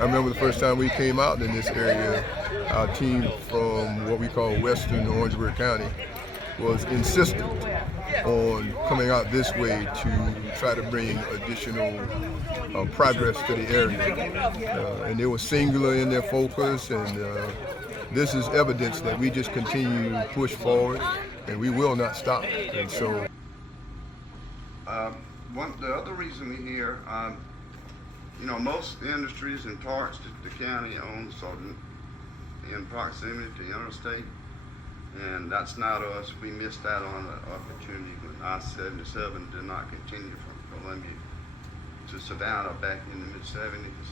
I remember the first time we came out in this area, our team from what we call Western Orangeburg County was insistent on coming out this way to try to bring additional progress to the area. And they were singular in their focus, and this is evidence that we just continue to push forward, and we will not stop. And so, the other reason we're here, most industries and parts that the county owns are in proximity to interstate, and that's not us. We missed out on the opportunity when I-77 did not continue from Columbia to Savannah back in the mid-70s.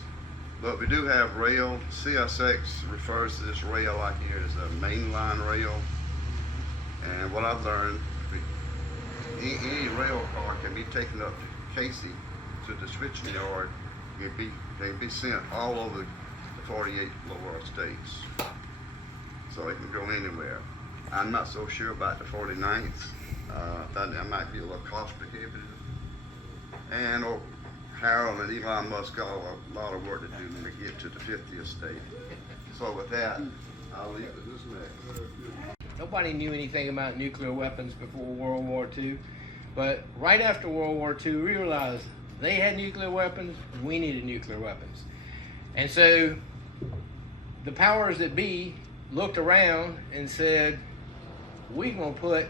But we do have rail. CSX refers to this rail like here as a mainline rail. And what I've learned, any rail car can be taken up to Casey to the switching yard. They can be sent all over the 48 lower states. So it can go anywhere. I'm not so sure about the 49th. That might be a little cost prohibitive. And Harold and Elon Musk got a lot of work to do when we get to the 50th state. So with that, I'll leave it this way. Nobody knew anything about nuclear weapons before World War II, but right after World War II, we realized they had nuclear weapons, we needed nuclear weapons. And so the powers that be looked around and said, we're gonna put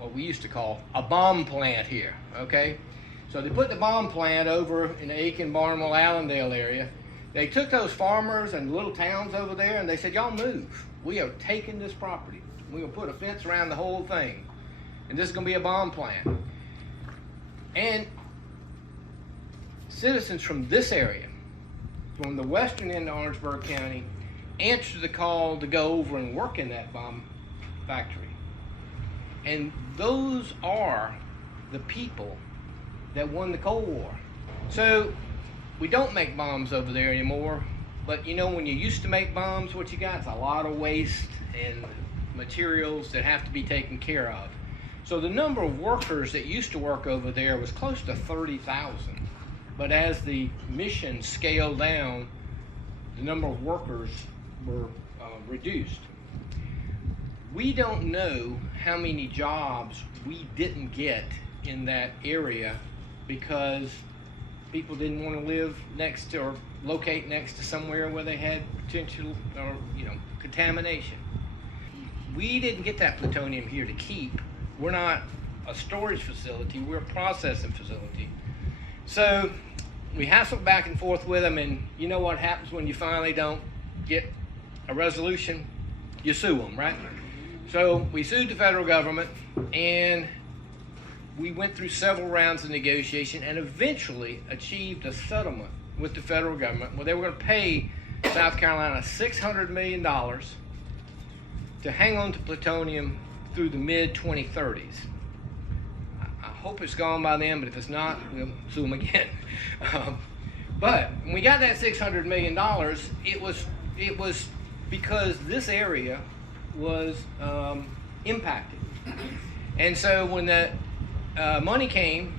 what we used to call a bomb plant here, okay? So they put the bomb plant over in the Aiken, Barnwell, Allendale area. They took those farmers and little towns over there and they said, y'all move. We are taking this property. We're gonna put a fence around the whole thing. And this is gonna be a bomb plant. And citizens from this area, from the western end of Orangeburg County, answered the call to go over and work in that bomb factory. And those are the people that won the Cold War. So we don't make bombs over there anymore, but when you used to make bombs, what you got is a lot of waste and materials that have to be taken care of. So the number of workers that used to work over there was close to 30,000. But as the mission scaled down, the number of workers were reduced. We don't know how many jobs we didn't get in that area because people didn't want to live next to or locate next to somewhere where they had potential or contamination. We didn't get that plutonium here to keep. We're not a storage facility, we're a processing facility. So we hassled back and forth with them, and you know what happens when you finally don't get a resolution? You sue them, right? So we sued the federal government, and we went through several rounds of negotiation and eventually achieved a settlement with the federal government where they were going to pay South Carolina $600 million to hang on to plutonium through the mid-2030s. I hope it's gone by then, but if it's not, we'll sue them again. But when we got that $600 million, it was because this area was impacted. And so when the money came,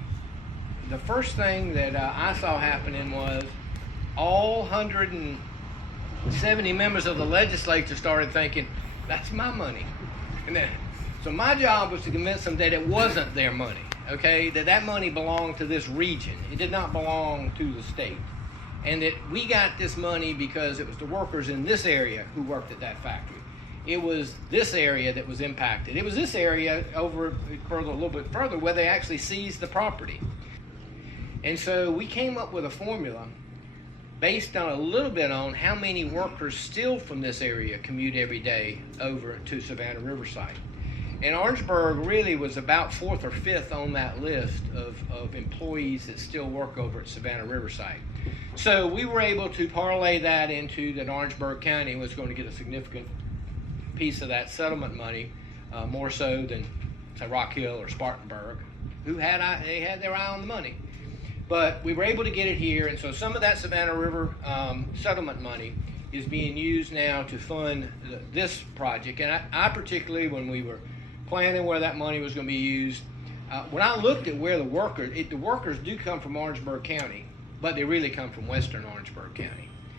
the first thing that I saw happening was all 170 members of the legislature started thinking, that's my money. And then, so my job was to convince them that it wasn't their money, okay? That money belonged to this region. It did not belong to the state. And that we got this money because it was the workers in this area who worked at that factory. It was this area that was impacted. It was this area over a little bit further where they actually seized the property. And so we came up with a formula based on a little bit on how many workers still from this area commute every day over to Savannah Riverside. And Orangeburg really was about 4th or 5th on that list of employees that still work over at Savannah Riverside. So we were able to parlay that into that Orangeburg County was going to get a significant piece of that settlement money, more so than say Rock Hill or Spartanburg, who they had their eye on the money. But we were able to get it here, and so some of that Savannah River settlement money is being used now to fund this project. And I particularly, when we were planning where that money was going to be used, when I looked at where the workers do come from Orangeburg County, but they really come from western Orangeburg County.